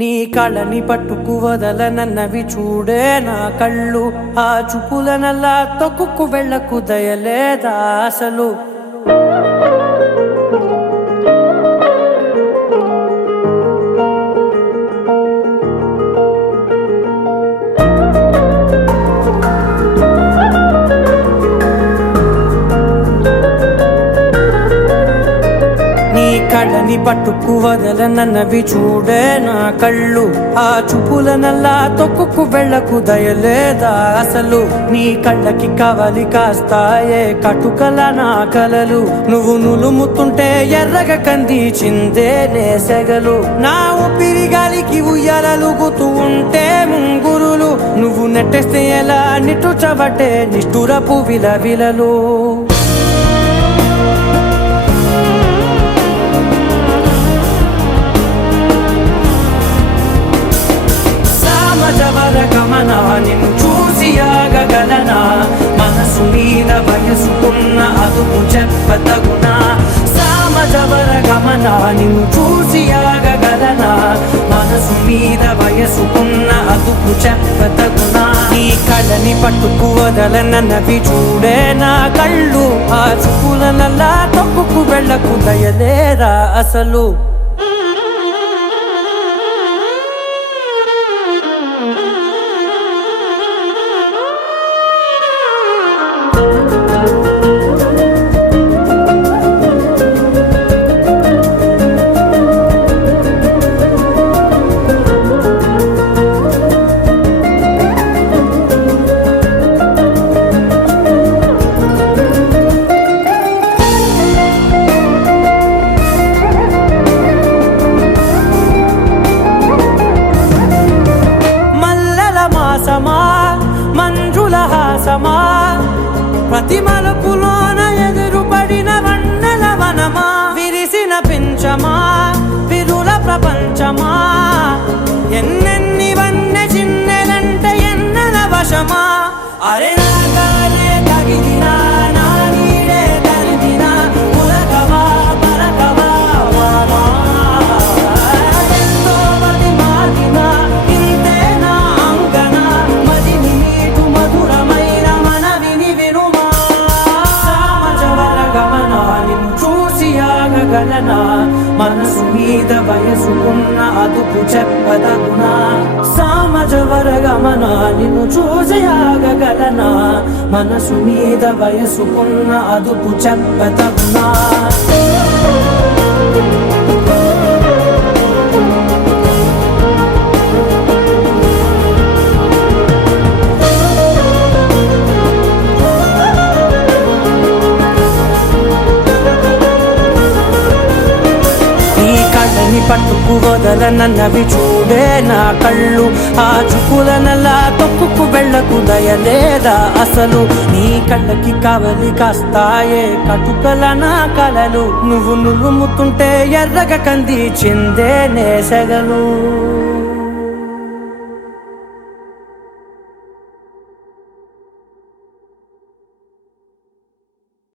నీ కళ్ళని పట్టుకు వదలనన్నవి చూడే నా కళ్ళు, ఆ చూపులనల్లా తొక్కుకు వెళ్ళకు దయలేదా అసలు. కళ్ళని పట్టుకు వదలనన్నవి చూడే నా కళ్ళు, ఆ చూపులనల్లా తొక్కుకు వెళ్ళకు దయలేదా అసలు. నీ కళ్ళకి కవలి కాస్తాయే కటుకల నా కలలు, నువ్వు నులుముతుంటే ఎర్రగ కందిచిందే నేసెగలు. నా ఊపిరి గాలికి ఉయ్యాలలుగుతూ ఉంటే ముంగురులు, నువ్వు నెట్టేస్తే ఎలా నిట్టుచబట్టే నిష్ఠురపు విలవిలలు. గమనా నిన్ను చూసి ఆగగలనా, మనసు మీద వయసుకున్న అదుపు చెప్పతగునా. సామజవర గమనా నిన్ను చూసి ఆగగలనా, మనసు మీద వయసుకున్న అదుపు చెప్పతగునా. నీ కళ్ళని పట్టుకు వదలనన్నవి చూడే నా కళ్ళు, ఆ చూపులనల్లా తొక్కుకు వెళ్ళకు దయలేరా అసలు. మంజుల హాసమా, ప్రతి మలుపులోన ఎదురుపడిన వన్నెల వనమా, విరిసిన పించమా విరుల ప్రపంచమా, ఎన్నెన్ని వన్నె చిన్నెలంటే ఎన్నెల వశమా. అరే నాగాలే తగిలినా నా నీడే తరిమినా, ఉలకవా పరకవా వామా, ఎంతో మది మాటినా ఇంతే నా అంగన, మదిని నీటు మధురమైన మనవిని వినుమా. సామజవర గమనా నిన్ను చూసి ఆగగలనా, మనసు మీద వయసుకున్న అదుపు చెప్పదగునా. సామజవర గమనా నిన్ను చూసి ఆగగలనా, మనసు మీద వయసుకున్న అదుపు చెప్పదగునా. కళ్ళని పట్టుకు వదలనన్నవి చూడే నా కళ్ళు, ఆ చూపులనల్లా తొక్కుకు వెళ్ళకు దయలేదా అసలు. నీ కళ్ళకి కవలి కాస్తాయే కటుకల నా కలలు, నువ్వు నులుముతుంటే ఎర్రగ కందిచిందే నేసెగలు.